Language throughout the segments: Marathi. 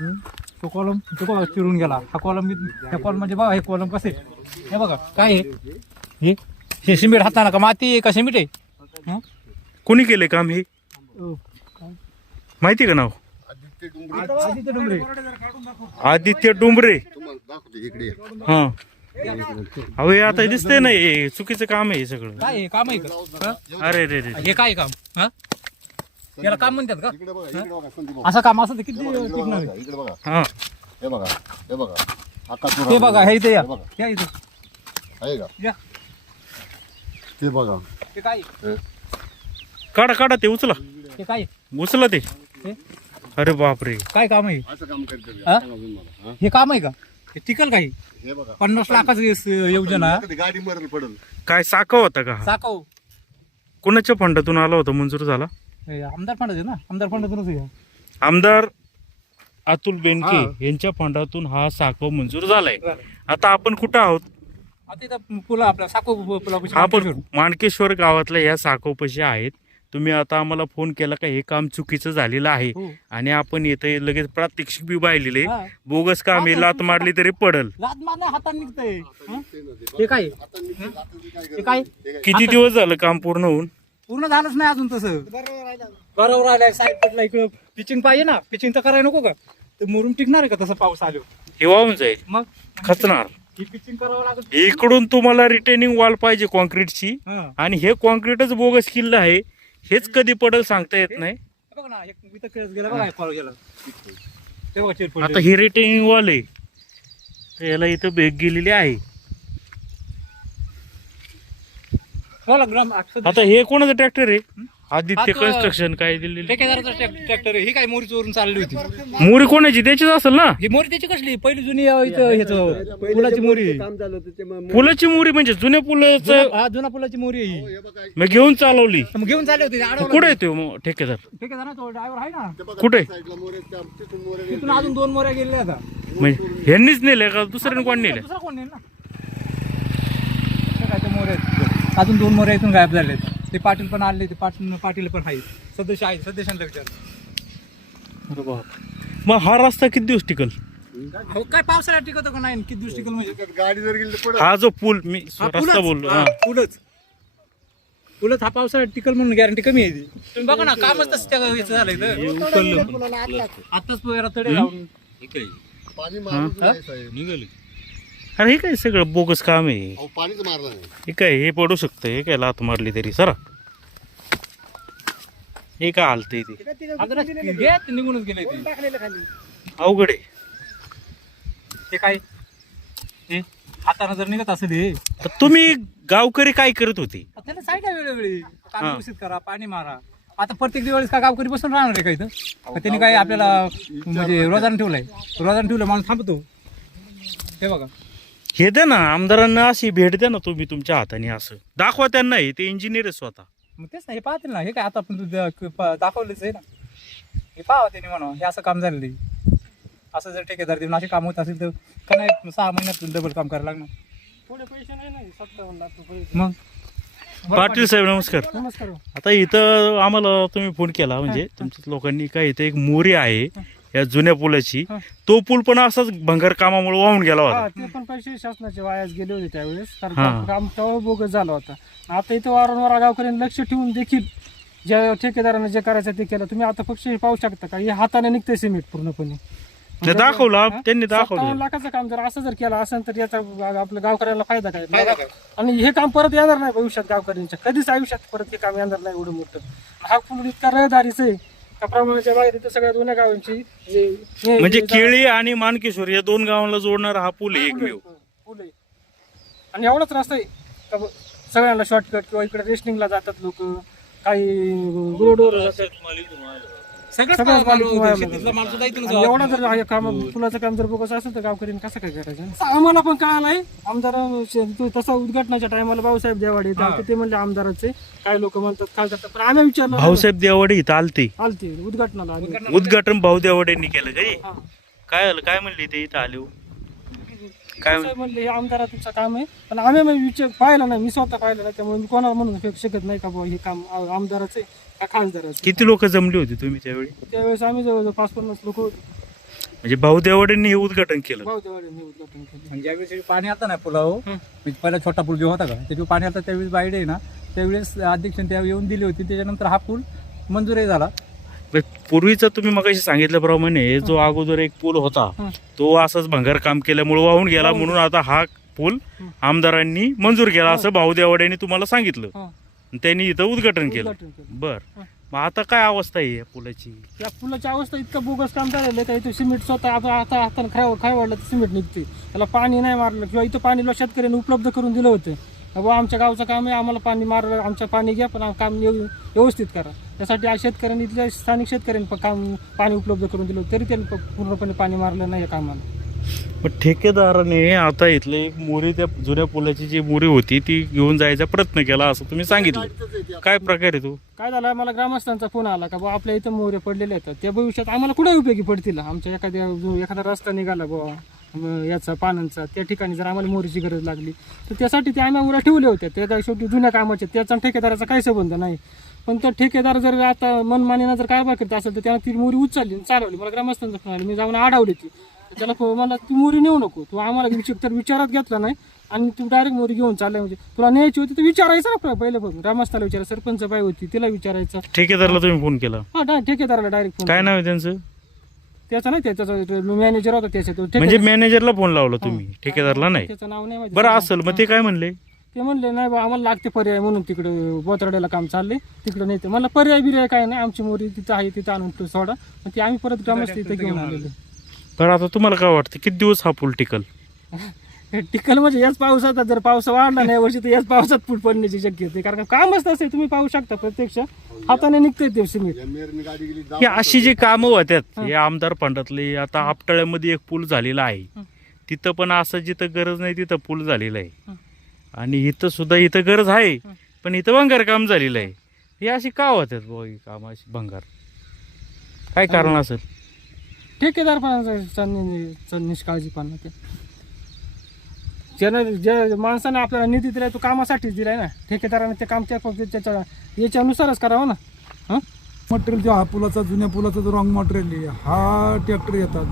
हं? तो कॉलम तो कॉलम चिरून गेला. हा कॉलम ह्या कॉलम म्हणजे बघा हे कॉलम कसे हे बघा काय आहे? हे? हे सिमेंट हाताना का माती आहे का सिमेंट आहे? हं? कोणी केले काम हे? माहिती का नाव? आदित्य डोंगरे आदित्य डुंबरे इकडे हा. अहो हे आता दिसतंय ना हे चुकीचं काम आहे हे सगळं. काय आहे? काम आहे का? हं? अरे रे रे हे? काय काम? हा? याला काम म्हणतात का? इकडे बघा इकडे बघा संदीप असं काम असं तर किती इकडे बघा, टिकणार आहे? इकडे बघा. हा. हे बघा हे बघा. हे बघा हे इथे या. हे बघा. या इथे. आहे का? या. ते बघा. हे काय? हे. काढा काढा ते उचला. हे काय? उचला ते. हे? अरे बापरे. काय काम आहे? असं काम करते हा? सांगा तुम्ही मला, हा? हे काम आहे का? हे टिकल काही हे? बघा. पन्नास लाखाचं स- योजना. कधी गाडी मरल पडल. काय साखव होता का? हा? साकव कोणाच्या फंडातून आला होता? मंजूर झाला? हे आमदार फंड आहे ना? आमदार फंडातूनच. आमदार अतुल बेनके हा. यांच्या फंडातून हा साखव मंजूर झालाय. आता आपण कुठं आहोत? आता इथं पुला आपला साकव पुलापाशी आपण माणकेश्वर गावातल्या या साखवपशी आहेत. तुम्ही आता आम्हाला फोन केला का हे काम चुकीचं झालेलं आहे. हो. आणि आपण येथे लगेच प्रात्यक्षिक बी पाहिलेले हा. बोगस काम आहे लात मारली तरी पडल. लाद मारण्या हाताने निघतंय. हं? हे काय? हे काय? किती दिवस झालं काम पूर्ण होऊन? पूर्ण झालंच नाही अजून तसं. बरोबर राहिलंय साईड पटला इकडं पिचिंग पाहिजे ना. पिचिंग तर करायला नको का? तर मुरुम टिकणार आहे का तसं पाऊस आलो हे वाहून जाईल. मग? खचणार. ही पिचिंग करावं लागत इकडून तुम्हाला रिटेनिंग वॉल पाहिजे कॉन्क्रीटची हं. आणि हे कॉन्क्रीटच बोगस किल्ला आहे. हेच कधी पडल सांगता येत नाही. बघ ना एक इथं केस गेला बघा कॉल. गेला तेव्हा चिर आता पडली. ही रिटेनिंग वॉल आहे. तर याला इथं बेग गेलेली आहे. ग्राम आता हे कोणाचं ट्रॅक्टर आहे? आदित्य आता- कन्स्ट्रक्शन काय दिलेलं ठेकेदाराचा ट्रॅक- ट्रॅक्टर आहे. ही काय मोरी चोरून चालली होती? मोरी कोणाची? त्याचीच असेल ना? ही मोरी त्याची कसली? पहिली जुनी अं, इथं ह्याचं पुलाची मोरी. पुलाची मोरी. म्हणजे जुन्या पुलाचं जुना- हा जुना पुलाची मोरी आहे ही. मी घेऊन चालवली. मग घेऊन चालले होते. अडवलं. कुठे येतो मग ठेकेदार? ठेकेदार ड्रायव्हर आहे ना? कुठे? तिथून अजून दोन मोऱ्या गेलेल्या आता म्हणजे ह्यांनीच नेले का? दुसऱ्याने कोण नेले? दुसरा कोण ना ते काय ते मोरे आहेत. अजून दोन मोऱ्या इथून गायब झाले ते पाटील पण आले ते पाटील पाटील पण आहेत. सदस्य आहेत सदस्यांना विचार. मग हा रस्ता किती दिवस टिकल? हो काय पावसाळ्यात टिकत का नाही? किती दिवस टिकल म्हणजे? गाडी जर गेली हा जो पूल मी रस्ता. बोललो. पुलंच. पुलंच हा पावसाळ्यात टिकल म्हणून गॅरंटी कमी आहे ती. तुम्ही बघा ना कामच तसं त्या झालंय इथं. आताच तडे लावून. पाणी साहेब अरे हे काय सगळं बोगस काम आहे? अहो पाणीच मारलं नाही. हे काय हे पडू शकतं हे काय लात मारली तरी सरा. हे काय हालतंय ते? आता ते निघूनच गेले ते. अवघड आहे. ते काय? हे हाताने जर निघत असेल हे तर तुम्ही गावकरी काय करत होते? त्याला काम करा पाणी मारा. आता प्रत्येक दिवाळीस का गावकरी बसून राहणार आहे का इथं? का त्यांनी काय आपल्याला म्हणजे रोजानं ठेवलंय? रोजानं ठेवलं माणूस थांबतो. हे बघा. हे द्या ना आमदारांना अशी भेट द्या ना तुम्ही तुमच्या हाताने असं. दाखवा त्यांना हे ते इंजिनियर आहे स्वतः. मग तेच ना हे पाहतील ना हे काय आता आपण तुझं प- दाखवलंच आहे ना. हे पाहा त्यांनी म्हणा हे असं काम झालेलं आहे. असं जर ठेकेदार देऊन असे काम होत असेल तर का नाही सहा महिन्यात डबल काम करायला लागणार? पुढे पैसे नाही ना सत्तावन्न लाख रुपये. मग? पाटील साहेब नमस्कार. नमस्कार. आता इथं आम्हाला तुम्ही फोन केला म्हणजे तुमच्या लोकांनी काय इथं एक मोरी आहे या जुन्या पुलाची हा. तो पूल पण असाच भंगार कामामुळे वाहून गेला हा होता ते पण पैसे शासनाचे वायाच गेले होते त्यावेळेस. कारण हा. काम- काम तेव्हा बोगस झालं होता. आता इथं वारंवार गावकऱ्यांनी लक्ष ठेवून देखील ज्या ठेकेदारानं जे करायचं ते केलं. तुम्ही आता पक्ष हे पाहू शकता का? हे हाताने निघते सिमेंट पूर्णपणे. ते दाखवलं. त्यांनी सत्तावन्न दाखवलं. लाखाचं काम जर असं जर केलं असेल तर याचा आपल्या गावकऱ्याला फायदा काय? फायदा काय? आणि हे काम परत येणार नाही भविष्यात गावकऱ्यांच्या. कधीच आयुष्यात परत हे काम येणार नाही एवढं मोठं. हा पूल इतका रहदारीच आहे. त्या प्रमाणाच्या बाहेर इथं सगळ्या जुन्या गावांची हे- म्हणजे हे- केळी आणि मानकेश्वर या दोन गावांना जोडणारा हा पूल आहे एकमेव. पूल आहे. आणि एवढाच रस्ता आहे. का ब- सगळ्यांना शॉर्टकट किंवा इकडे रेशनिंगला जातात लोक. काही रोडवर जातात सगळंच सगळंच काम माल चालू होतं. तुम्हाला शेतीतला माल सुद्धा इथूनच आणि एवढा जर हे काम पुलाचं काम जर असेल तर कसं काय करायचं? आम्हाला पण कळालं आहे आमदार तो तसा उद्घाटनाच्या टायमाला भाऊसाहेब देवाडे येतात. तर ते म्हणजे आमदाराचे. काय लोक म्हणतात काय करतात? पण आम्ही विचारलं भाऊसाहेब देवाडे इथं आलते. आलते उद्घाटनाला आम्ही. उद्घाटन भाऊ देवाडेंनी केलं काही हा. काय आलं काय म्हणले ते इथं आले हो? काय साहेब म्हणले हे आमदाराचं काम आहे. पण आम्ही मग विचार पाहिलं नाही. मी स्वतः पाहिलं नाही त्यामुळे मी कोणाला म्हणून फेक शकत नाही का बुवा हे काम आ- आमदाराचं आहे. खासदाराचं. किती लोक जमले होते तुम्ही त्यावेळी? त्यावेळेस आम्ही जवळजवळ पाच पन्नास लोक होतो. म्हणजे भाऊ देवाड्यांनी हे उद्घाटन केलं. भाऊ देवाड्यांनी उद्घाटन केलं. ज्यावेळेस हे पाणी आता ना पुलाव म्हणजे पहिला छोटा पूल जो होता का त्याच्यावर पाणी आता त्यावेळेस बाईड आहे ना त्यावेळेस अध्यक्ष त्यावेळी येऊन दिली होती त्याच्यानंतर हा पूल मंजूरही झाला. पण पूर्वीचं तुम्ही मगाशी सांगितल्याप्रमाणे जो अगोदर एक पूल होता हं. तो असंच भंगार काम केल्यामुळे वाहून गेला म्हणून आता हा पूल आमदारांनी मंजूर केला असं भाऊ देवाड्यांनी तुम्हाला सांगितलं. हं. त्यांनी इथं उद्घाटन केलं. उद्घाटन केलं. बर. हं. मग आता काय अवस्था आहे या पुलाची? या पुलाची अवस्था इतकं बोगस काम झालेलं आहे का इथं सिमेंट स्वतः आता आता हातानं खाय खाय वाढलं तर सिमेंट निघते त्याला पाणी नाही मारलं किंवा इथं पाणी शेतकऱ्यांनी उपलब्ध करून दिलं होतं. बाबा आमच्या गावचं काम आहे आम्हाला पाणी मारलं आमचं पाणी घ्या पण आम- काम व्यव- व्यवस्थित करा. त्यासाठी आज शेतकऱ्यांनी इथल्या स्थानिक शेतकऱ्यांनी पण काम पाणी उपलब्ध करून दिलं होतं. तरी त्यांनी प- पूर्णपणे पाणी मारलं नाही या कामाला पण ठेकेदाराने आता इथले एक मोरी त्या जुन्या पुलाची जी मोरी होती ती घेऊन जायचा प्रयत्न केला असं तुम्ही सांगितलं. काय प्रकार आहे तो? काय झालं? मला ग्रामस्थांचा फोन आला का बुवा आपल्या इथं मोहरे पडलेले आहेत. त्या भविष्यात आम्हाला कुठे उपयोगी पडतील? आमच्या एखाद्या एखादा रस्ता निघाला बुवा अं, याचा पानांचा त्या ठिकाणी जर आम्हाला मोहरीची गरज लागली तर त्यासाठी ते आम्ही उरा ठेवले होते त्या काय शेवटी जुन्या कामाचे त्याचा ठेकेदाराचा काही संबंध नाही. पण तो ठेकेदार जर आता मनमानीनं जर कारभार करत असेल तर त्यानं ती मोरी उचलली आणि चालवली. मला ग्रामस्थांचा फोन आला. मी जाऊन अडवली ती त्याला फो- मला ती मोरी नेऊ नको. तू आम्हाला विचार तर विचारात घेतला नाही आणि तू डायरेक्ट मोरी घेऊन चाललाय म्हणजे तुला न्यायची होती तर विचारायचं ना आपलं पहिलं बघ ग्रामस्थाला विचारा सरपंच बाई होती तिला विचारायचं. ठेकेदाराला तुम्ही फोन केला? हा डा- ठेकेदाराला डायरेक्ट फोन काय नाव आहे त्यांचं? त्याचा नाही त्याचा मॅनेजर होता त्याचा तो म्हणजे ठेकेदार- मॅनेजरला फोन लावला तुम्ही ठेकेदारला नाही? त्याचं नाव नाही माहिती. बरं असेल मग ते काय म्हणले? ते म्हणले नाही बा आम्हाला लागते पर्याय म्हणून तिकडे बोतरड्याला काम चालले तिकडे नाही ते. मला पर्याय बिर्याय काय नाही आमची मोरी तिथं आहे तिथं आणून तो सोडा. मग ती आम्ही परत ग्रामस्थ इथे घेऊन आलेलो. बरं आता तुम्हाला काय वाटतं किती दिवस हा पूल टिकल? टिकल म्हणजे याच पावसात जर पाऊस वाढला नाही वर्षी तर याच पावसात फूट पडण्याची शक्यता आहे. कारण का कामच तसं आहे तुम्ही पाहू शकता प्रत्यक्ष. हाताने निघतंय ते सिमेंट. ही अशी जी कामं होत्यात हे. आमदार फंडातले आता आपटाळ्यामध्ये एक पूल झालेला आहे. तिथं पण असं जिथं गरज नाही तिथं पूल झालेलं आहे. आणि इथं सुद्धा इथं गरज आहे पण इथं भंगार काम झालेलं आहे. ही अशी का होत्यात बुवा ही कामं अशी भंगार? काय कारण असेल? ठेकेदार पण निष्काळजीपणा ते. ज्यानं ज्या माणसानं आपल्याला निधी दिलाय तो कामासाठीच दिलाय ना. ठेकेदाराने ते काम त्या त्याच्या याच्यानुसारच करावं ना. हां? मटेरियल जो हा पुलाचा जुन्या पुलाचा जो रॉंग मटेरियल आहे हा ट्रॅक्टर येतात.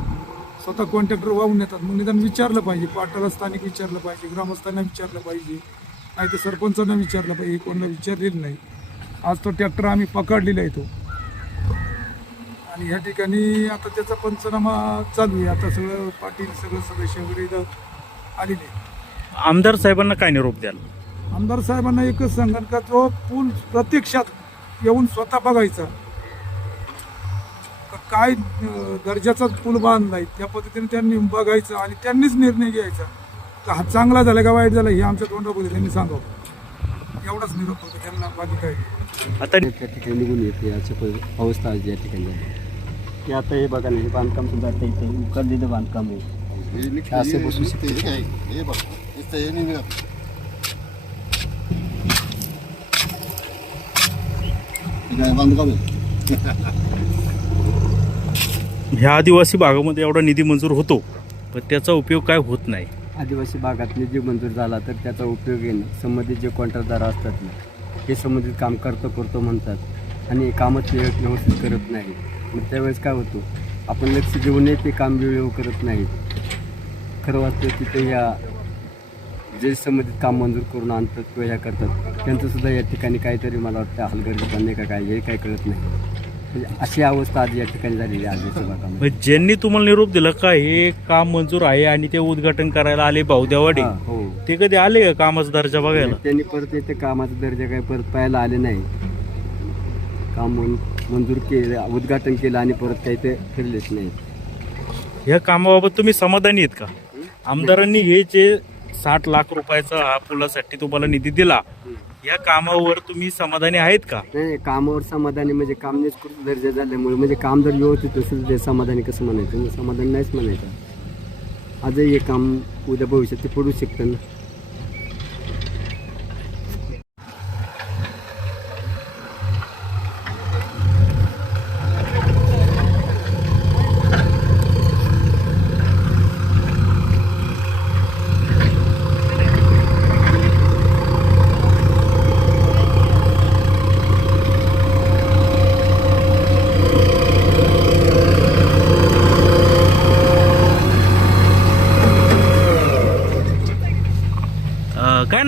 स्वतः कॉन्ट्रॅक्टर वाहून येतात मग निदान विचारलं पाहिजे. पाटाला स्थानिक विचारलं पाहिजे. ग्रामस्थांना विचारलं पाहिजे. नाही तर सरपंचांना विचारलं पाहिजे. कोणाला विचारलेलं नाही. आज तो ट्रॅक्टर आम्ही पकडलेला आहे तो. आणि ह्या ठिकाणी आता त्याचा पंचनामा चालू आहे. आता सगळं पाटील सगळं सदस्य वगैरे इथं आलेले आहेत. आमदार साहेबांना काय निरोप द्याल? आमदार साहेबांना एकच सांगेन का जो पूल प्रत्यक्षात येऊन स्वतः बघायचा का काय अं, दर्जाचा पूल बांधलाय त्या पद्धतीने त्यांनी बघायचं आणि त्यांनीच निर्णय घ्यायचा. का हा चांगला झाला का वाईट झाला हे आमच्या तोंडामध्ये त्यांनी सांगावं. एवढाच निरोप होतो त्यांना बाकी काय. आता त्या ठिकाणी निघून येते अशी प- अवस्था आज या ठिकाणी झाली. की आता हे बघा ना हे बांधकाम सुद्धा आता इथं उकरलेलं बांधकाम आहे. हे असे बसू निघते, हे काय? हे बघ. नाही निघत. ह्या आदिवासी भागामध्ये एवढा निधी मंजूर होतो पण त्याचा उपयोग काय होत नाही. आदिवासी भागात निधी मंजूर झाला तर त्याचा उपयोग ना संबंधित जे कॉन्ट्रॅक्टदार असतात ना हे संबंधित काम करतो करतो म्हणतात. आणि कामच वेळ व्यवस्थित करत नाही मग त्यावेळेस काय होतो? आपण लक्ष देऊनही ते काम वेळेवर करत नाहीत. खरं वाटतं तिथे या जे संबंधित काम मंजूर करून आणतात किंवा ह्या करतात. त्यांचं सुद्धा या ठिकाणी काहीतरी मला वाटतं हलगर्जीपणे का काय हे काही कळत नाही. म्हणजे अशी अवस्था आज या ठिकाणी झालेली आहे भागामध्ये मग ज्यांनी तुम्हाला निरोप दिला का हे काम मंजूर आहे आणि ते उद्घाटन करायला आले भाऊदेवाडी हा, हो. ते कधी आले का कामाचा दर्जा बघायला? त्यांनी परत येते कामाचा दर्जा काही परत पाहायला आले नाही. काम मन- मंजूर केलं उद्घाटन केलं आणि परत काही ते फिरलेच नाही. ह्या कामाबाबत तुम्ही समाधानी आहेत का? आमदारांनी हे जे साठ लाख रुपयाचा हा पुलासाठी तुम्हाला निधी दिला या कामावर तुम्ही समाधानी आहेत का? नाही कामावर समाधानी म्हणजे काम निष्कृत दर्जा झाल्यामुळे म्हणजे काम जर व्यवस्थित असेल ते समाधानी कसं म्हणायचं? समाधान नाहीच म्हणायचं. आजही हे काम उद्या भविष्यात ते पडू शकतं ना.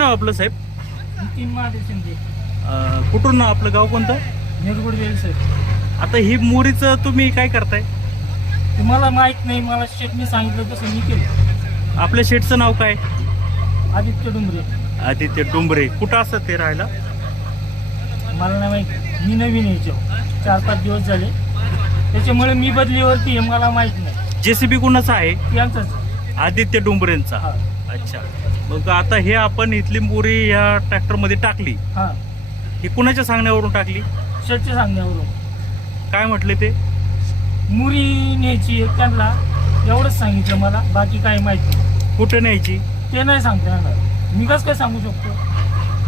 आपलं साहेब? तीन महादेव शिंदे. अं, कुठून आपलं गाव कोणतं? निरगुड वेल सर आता ही मोरीचं तुम्ही काय करताय? तुम्हाला माहीत नाही मला शेटने सांगितलं तसं मी केलं. आपल्या शेटचं नाव काय? आदित्य डुंबरे. आदित्य डोंबरे. कुठं असतात ते राहायला? मला नाही माहीत. मी नवीन यायचो चार पाच दिवस झाले. त्याच्यामुळे मी बदलीवरती आहे मला माहीत नाही. जेसीबी कुणाचा आहे? ती आमचाच आदित्य डोंबरेंचा. हा. अच्छा. मग आता हे आपण इथली मोरी या ट्रॅक्टरमध्ये टाकली. हा. ही कुणाच्या सांगण्यावरून टाकली? शेटच्या सांगण्यावरून. काय म्हटले ते? मुरी न्यायची आहे त्यांना. एवढंच सांगितलं मला बाकी काही माहिती नाही. कुठे न्यायची? ते नाही सांगता येणार. मी कसं काय सांगू शकतो?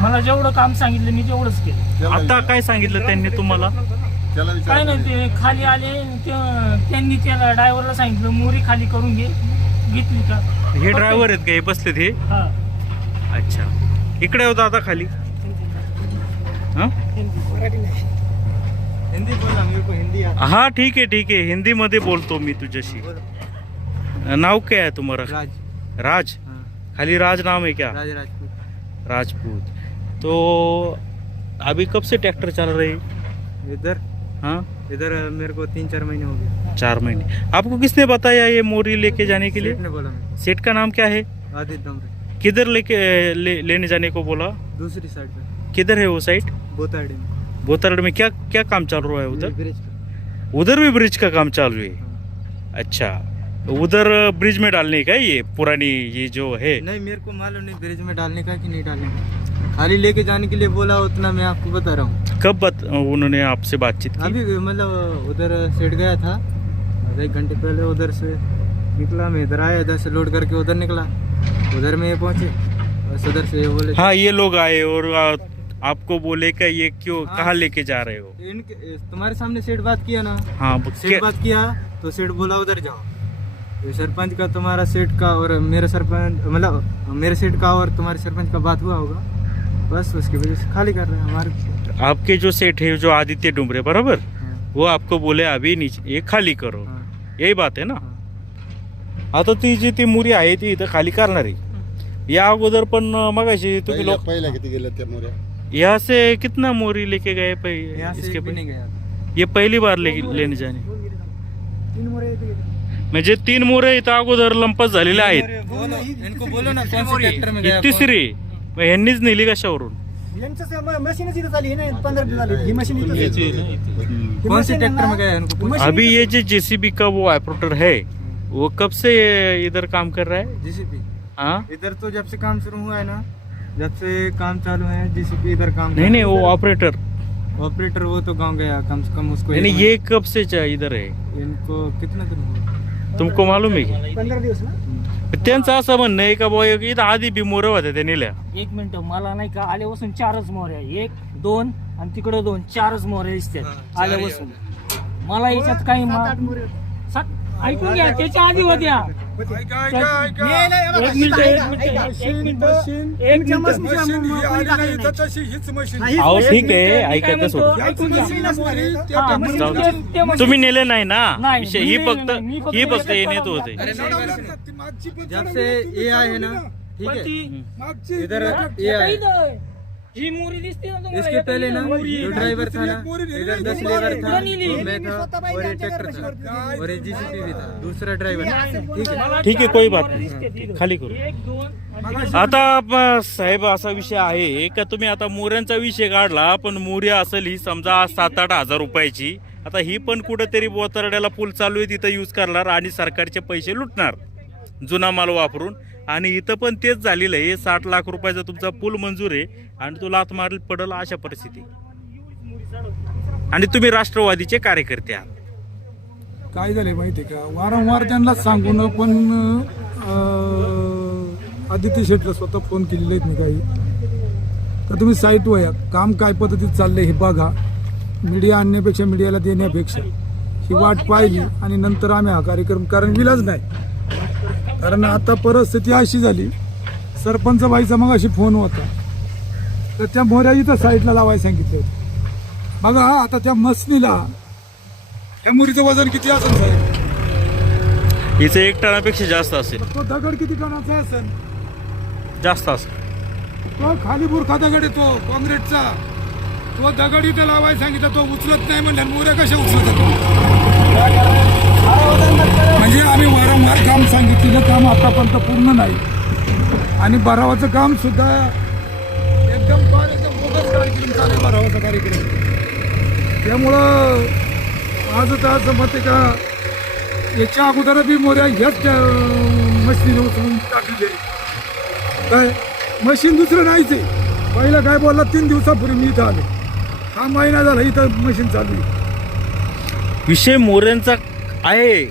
मला जेवढं काम सांगितलं मी तेवढंच केलं. त्याला आता विचार- काय सांगितलं त्यांनी तुम्हाला? त्याला काय नाही ते खाली आले ते- त्यांनी त्याला ड्रायव्हरला सांगितलं मोरी खाली करून घे. घेतली का? हे ड्रायव्हर आहेत का? हे बसले ते हा. अच्छा. इकडे होता आता खाली. हा? हिंदी बोला मेरे हिंदी हा ठीक है ठीक है हिंदी मध्ये बोलतो मी तुझ्याशी. नाव क्या है तुम्हारा राज. राज? खाली राज नाम है क्या? राज राजपूत. राजपूत. तो अभी कब से ट्रैक्टर चल रही? इधर. हाँ? इधर मेरे को तीन चार महीने हो गए। चार महीने. आपको किसने बताया ये मोरी लेके जाने के लिए? ने बोला सेठ का नाम क्या है? आदित्य किधर लेके ले, लेने जाने को बोला? दूसरी साइड पे। किधर है वो साइड बोताड़ी में। बोतरड में क्या क्या काम चल रहा है उधर? ब्रिज उधर भी ब्रिज का काम चालू है? अच्छा उधर ब्रिज में डालने का ये पुरानी ये जो है? नहीं मेरे को मालूम नहीं ब्रिज में डालने का कि नहीं डालने का। खाली लेके जाने के लिए बोला उतना मैं आपको बता रहा हूँ। कब बत, उन्होंने आपसे बातचीत की? अभी मतलब उधर सेट गया था। एक घंटे पहले उधर से निकला मैं इधर आया इधर से लोड करके उधर निकला। उधर में ये पहुँचे बस उधर से ये बोले हाँ ये लोग आए और आ, आपको बोले कि ये क्यों हाँ। कहाँ लेके जा रहे हो? इनके तुम्हारे सामने सेठ बात किया ना? हाँ सेठ बात किया तो सेठ बोला उधर जाओ। सरपंच का तुम्हारा सेठ का और मेरे सरपंच मतलब मेरे सेठ का और तुम्हारे सरपंच का बात हुआ होगा। बस उसकी वजह से खाली कर रहे हैं हमारे आपके जो सेठ है जो आदित्य डुमरे बराबर? हाँ, वो आपको बोले अभी नीचे ये खाली करो। हाँ, यही बात है ना? हाँ. आता ती जी ती मुरी आहे ती इथं खाली करणार. आहे या अगोदर पण मगाशी तुम्ही लोक पहिल्या किती गेल्या त्या मोऱ्या? यहाँ से कितना मोरी लेके गए पह- यहाँ से इसके एक भी पहले? नहीं गया. ये पहिली बार ले, लेने जाणे म्हणजे तीन मोरे इथं अगोदर लंपस झालेले आहेत. बोलो इनको बोलो ना कौन से ट्रैक्टर में ही गया तिसरी. मग ह्यांनीच नेली कशावरून? मशीनच इथं झाली नाही पंधरा दिवस झाली. ही मशीन इथं कौन- कौन से ट्रैक्टर में गया इनको पूछो। अभी ये जो जेसीबी का वो ऑपरेटर है वो कब से इधर काम कर रहा है? जीसीपी हाँ? इधर तो जब से काम शुरू हुआ है ना जब से काम चालू है जीसीपी इधर काम नहीं नहीं वो ऑपरेटर ऑपरेटर वो तो गांव गया कम से कम उसको नहीं ये कब से इधर है? इनको कितना दिन हुआ तुमको मालूम है की पंधरा दिवस ना? त्यांचं असं म्हणणं आहे का बुवा इथं आधी बी मोरं होत्या त्या नेल्या. एक मिनिट मला नाही का आल्यापासून चारच मोऱ्या एक दोन आणि तिकडे दोन चारच मोऱ्या दिसतात आल्यापासून. मला याच्यात काही ऐकून घ्या त्याच्या आधी होत्या एक मिनिट एक मिनिट एक मिनिट ही. अहो ठीक आहे ऐकायचं ऐकून घ्या. जाऊ दे. ते मशीन- तुम्ही नेले नाही ना नाही, विषय मी ही नेले फक्त नाही. मी फक्त ही फक्त हे नेत. होते जब चढवली से ये आए है ना. ठीक है ती- मागची इधर ये आए ही मोरी दिसते ना तुम्हाला, इसके पहले ना जो. ड्राइवर था ना इधर दस लेबर था मैं था और ये ट्रैक्टर था और ये जीसीपी भी था दूसरा ड्राइवर ठीक है ठीक आहे चार कोई बात मोऱ्या नाही. खाली करू. आता साहेब असा विषय आहे का तुम्ही आता मोऱ्यांचा विषय काढला पण मोरी असेल ही समजा सात आठ हजार रुपयाची आता ही पण कुठेतरी बोतरड्याला पूल चालू आहे तिथं यूज करणार आणि सरकारचे पैसे लुटणार जुना माल वापरून. आणि इथं पण तेच झालेलं आहे. साठ लाख रुपयाचा तुमचा पूल मंजूर आहे आणि तो लात मार पडल अशा परिस्थिती. आणि तुम्ही राष्ट्रवादीचे कार्यकर्ते आहात. काय झाले माहिती का? वारंवार त्यांना सांगून पण आदित्य शेटला स्वतः फोन केलेले आहेत मी काही. तर तुम्ही साईट वया काम काय पद्धतीत चाललंय हे बघा. मीडिया आणण्यापेक्षा मीडियाला देण्यापेक्षा ही वाट पाहिली आणि नंतर आम्ही हा कार्यक्रम कारण विलाच नाही. कारण आता परिस्थिती अशी झाली. सरपंच बाईचा मग अशी फोन होता. तर त्या मोऱ्या इथं साईडला लावायला सांगितलं होतं. बघा आता त्या मसनीला ह्या मुरीचं वजन किती असेल साहेब? हिचं एक टनापेक्षा जास्त असेल. तो दगड किती टनाचा असेल? जास्त असेल. तो खाली बुरखा दगड येतो काँग्रेसचा. तो दगड इथं लावायला सांगितलं तो उचलत नाही म्हणजे मोऱ्या कशा उचलत म्हणजे आम्ही वारंवार काम सांगितलेलं काम आतापर्यंत पूर्ण नाही. आणि बारावाचं काम सुद्धा एकदम फार एकदम बोगस कार्यक्रम चालू आहे बारावाचा कार्यक्रम त्यामुळं आज तर असं मत आहे का याच्या अगोदर बी मोऱ्या ह्याच मशीन उचलून टाकलेली काय? मशीन दुसरं नाहीच आहे. पहिला काय बोलला तीन दिवसापूर्वी मी इथं आलो. हा महिना झाला इथं मशीन चालू विषय मोऱ्यांचा आहे.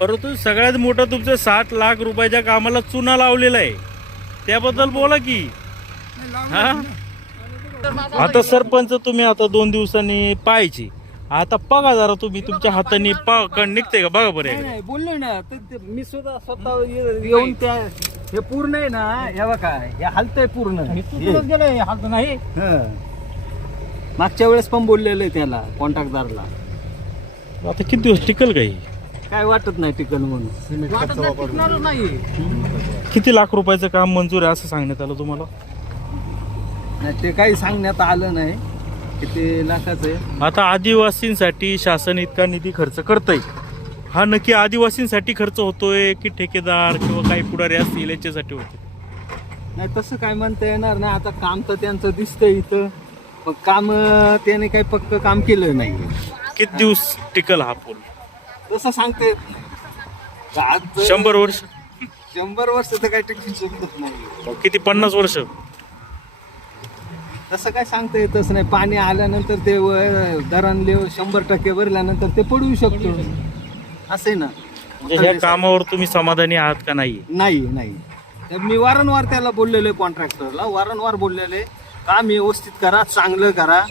परंतु सगळ्यात मोठं तुमचं साठ लाख रुपयाच्या कामाला चुना लावलेला आहे. त्याबद्दल बोला की. हा? आता सरपंच तुम्ही आता दोन दिवसांनी पाहायची. आता बघा जरा तुम्ही तुमच्या हाताने पा निघते का? बघा बरं बोललोय ना मी सुद्धा स्वतः ये- येऊन त्या हे पूर्ण आहे ना हे बघा हे हलतंय पूर्ण. गेलंय? हात नाही? हं. मागच्या वेळेस पण बोललेलं आहे त्याला कॉन्ट्रॅक्टदारला आता किती दिवस टिकल काही? काय वाटत नाही टिकल म्हणून. वाटत नाही, टिकणारच नाही किती लाख रुपयाचं काम मंजूर आहे असं सांगण्यात आलं तुम्हाला? नाही ते काही सांगण्यात आलं नाही. किती लाखाचं आहे? आता आदिवासींसाठी शासन इतका निधी खर्च करतंय. हा नक्की आदिवासींसाठी खर्च होतोय की ठेकेदार किंवा काही पुढारी असतील याच्यासाठी होतो नाही तसं काय म्हणता येणार नाही. आता काम तर त्यांचं दिसतंय इथं. पण काम त्याने काही पक्क काम केलं नाही किती दिवस टिकल हा पूल? तसं सांगता येत नाही. आज शंभर वर्ष. शंभर वर्ष तर काही टिकू शकत नाही. किती? पन्नास वर्ष. तसं काय सांगता येतच नाही. पाणी आल्यानंतर ते व- धरण लेव शंभर टक्के भरल्यानंतर ते पडू शकतो. असे ना. म्हणजे ह्या कामावर तुम्ही समाधानी आहात का नाही? नाही नाही. तर मी वारंवार त्याला बोललेलो आहे कॉन्ट्रॅक्टरला वारंवार बोललेले आहे, काम व्यवस्थित करा चांगलं करा.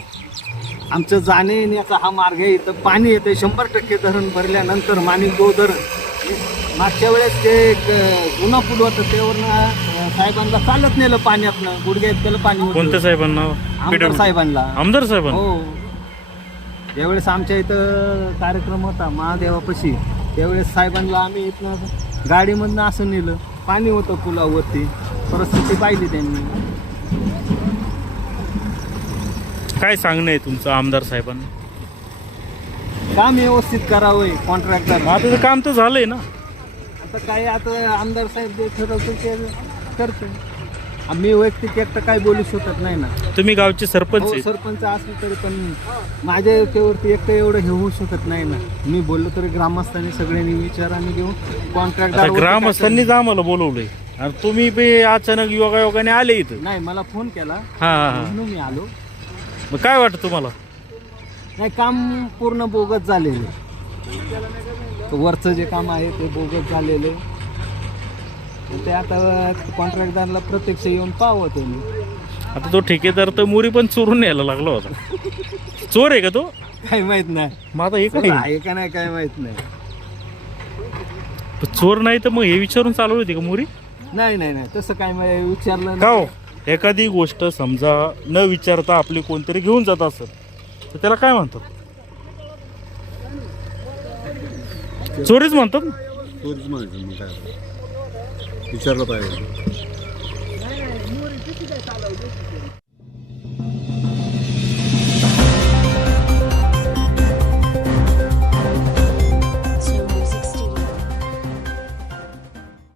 आमचं जाणे येण्याचा हा मार्ग आहे. इथं पाणी येते शंभर टक्के धरण भरल्यानंतर माणिक गो धरण. मागच्या वेळेस ते एक जुना पूल होतं त्यावरनं साहेबांना चालत नेलं पाण्यातनं. गुडघ्या इतकं पाणी. कोणत्या साहेबांना? आमदार? साहेबांना. आमदार साहेबांना? हो. ज्यावेळेस आमच्या इथं कार्यक्रम होता महादेवापाशी त्यावेळेस साहेबांना आम्ही इथनं गाडीमधनं असं नेलं. पाणी होतं पुलावरती. परिस्थिती पाहिली त्यांनी. काय सांगणं आहे तुमचं आमदार साहेबांना? काम व्यवस्थित करावं कॉन्ट्रॅक्टर मग आता ते काम तर झालंय ना. आता काय आता आमदार साहेब जे ठरवतो ते करते आम्ही वैयक्तिक एकटं काय बोलू शकत नाही ना. तुम्ही गावचे सरपंच हो आहे. सरपंच असले तरी पण माझ्या याच्यावरती एकटं एवढं हे होऊ शकत नाही ना. मी बोललो तरी ग्रामस्थांनी सगळ्यांनी विचाराने घेऊन आता कॉन्ट्रॅक्टर ग्रामस्थांनीच आम्हाला बोलवलंय. आणि तुम्ही बी अचानक योगायोगाने आले इथं. नाही मला फोन केला. हा हा हा. म्हणून मी आलो. मग काय वाटतं तुम्हाला? नाही काम पूर्ण बोगस झालेलं. वरचं जे काम आहे ते बोगस झालेलं. आणि ते आता कॉन्ट्रॅक्टदारला प्रत्यक्ष येऊन पाहावं तुम्ही आता तो ठेकेदार तर मुरी पण चोरून न्यायला लागला होता. चोर आहे का तो? काही माहीत नाही. मग आता हे काय आहे का नाही काय माहीत नाही. चोर नाही तर मग हे विचारून चालवली होती का मुरी? नाही नाही नाही. तसं काय माहिती विचारलं का नाही. एखादी गोष्ट समजा न विचारता आपली कोणतरी घेऊन जात असत तर त्याला काय म्हणतात? चोरीच म्हणतात ना? चोरीच म्हणायचं मग काय? विचारलं पाहिजे.